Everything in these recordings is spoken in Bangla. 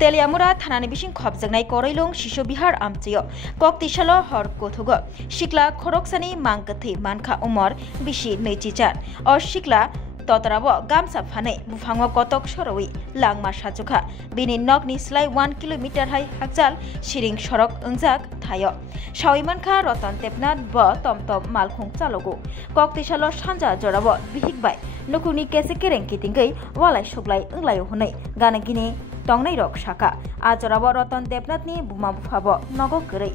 তেলিয়ামুরা থানানি বিশিং খবজাগনাই করৈলং শিশু বিহার আমচিও ককতিশাল হর কথুগ শিকলা খরকসানি মাংকথি মানখা উমর বিশি নৈচিচার অ শিকলা ততরাবো গামসা ফানে বুফাঙ্গ কতক সরই langma সাজুখা বিনি নকনি স্লাই 1 কিলোমিটার হাই হাকজাল শিরিং সড়ক ওংজাক থায় সাউইমানখা রতন দেবনাথ ব তমতম মালখুং চালগু ককতিশাল সানজা জরাবো বিহিকবাই নুকুনি কেসে কেরেং কিতিংগৈ ওয়ালাই সুগলাই ওংলাयो হनै গানাगिनि টংনাই রক শাখা আজরাবো রতন দেবনাথনি বুমা বুফাবো নগো গरै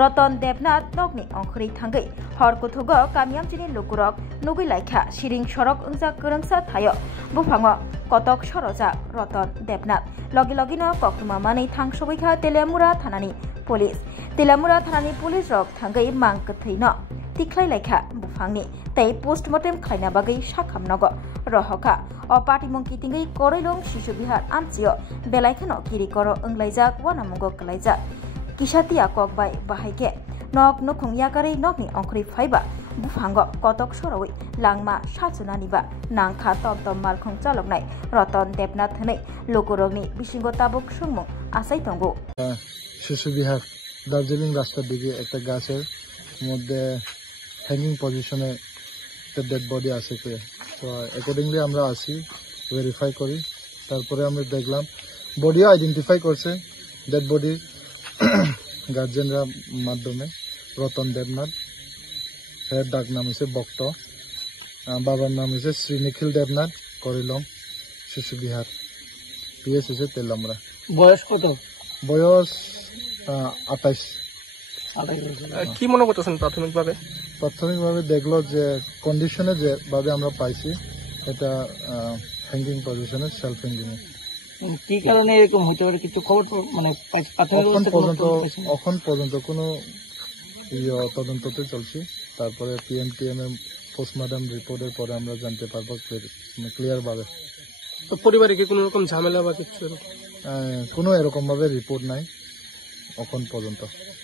রতন দেবনাথ নগনি অংখরি থাঙ্গৈ হরকুথুগ কামিয়ামচিনি লুকুরক নুগৈ লাইখা শিরিং সড়ক ওংজাক গোরংসা থায় বুফাঙ্গ কতক সরজা রতন দেবনাথ লগে লগিনো কক্রুমা মাनै থাংসবैखा তেলিয়ামুরা থানানি পুলিশ তেলিয়ামুরা থানানি পুলিশ রক থাঙ্গৈ মাংকথैनो तिख्लाय लाइखा बुफांनि तै पोस्टमर्टेम खायना बागै साखामनग रहका अ पाटिमंकी तिंगै करैलं शिशु बिहार आमचियो बेलायखनो किरिकर ओंलायजाक वानामुगो कलायजाक किसातिया ककबाय बाहायके नक नुखुं याकारै नकनि अंख्रि फाइबा बुफांग कतक सरवै langma साचुनानिबा नांखा तमतम मालखुं चालकनाय रतन देबनाथ हनै लोकरगनि बिसिंग ताबुक सुंमुं आसाय तंगो शिशु बिहार दार्जिलिंग रास्तार दिके একটা গাছের মধ্যে হ্যাঙ্গিং পজিশনে ডেড বডি আছে কয়ে তো অ্যাকর্ডিংলি আমরা আসি ভেরিফাই করি তারপরে আমরা দেখলাম বডিও আইডেন্টিফাই করছে ডেড বডি গার্জেনরা মাধ্যমে রতন দেবনাথ এর ডাক নাম হচ্ছে বক্ত বাবার নাম হচ্ছে শ্রী নিখিল দেবনাথ করিলম শিশু বিহার পিএস হচ্ছে তেলামরা বয়স কত বয়স 28 কি মনে করতেছেন প্রাথমিকভাবে দেখলো যে কন্ডিশনে যে ভাবে আমরা পাইছি এটা হ্যাঙ্গিং পজিশনে সেলফ হ্যাঙ্গিং কি কারণে এরকম হতে পারে কিন্তু খবর মানে এখন পর্যন্ত কোনো তদন্ততে চলছে তারপরে পিএমটিএম এর পোস্টমর্টম রিপোর্টের পরে আমরা জানতে পারবো ক্লিয়ার ভাবে তো পরিবারে কি কোনো রকম ঝামেলা বা কিছু কোনো এরকম ভাবে রিপোর্ট নাই এখন পর্যন্ত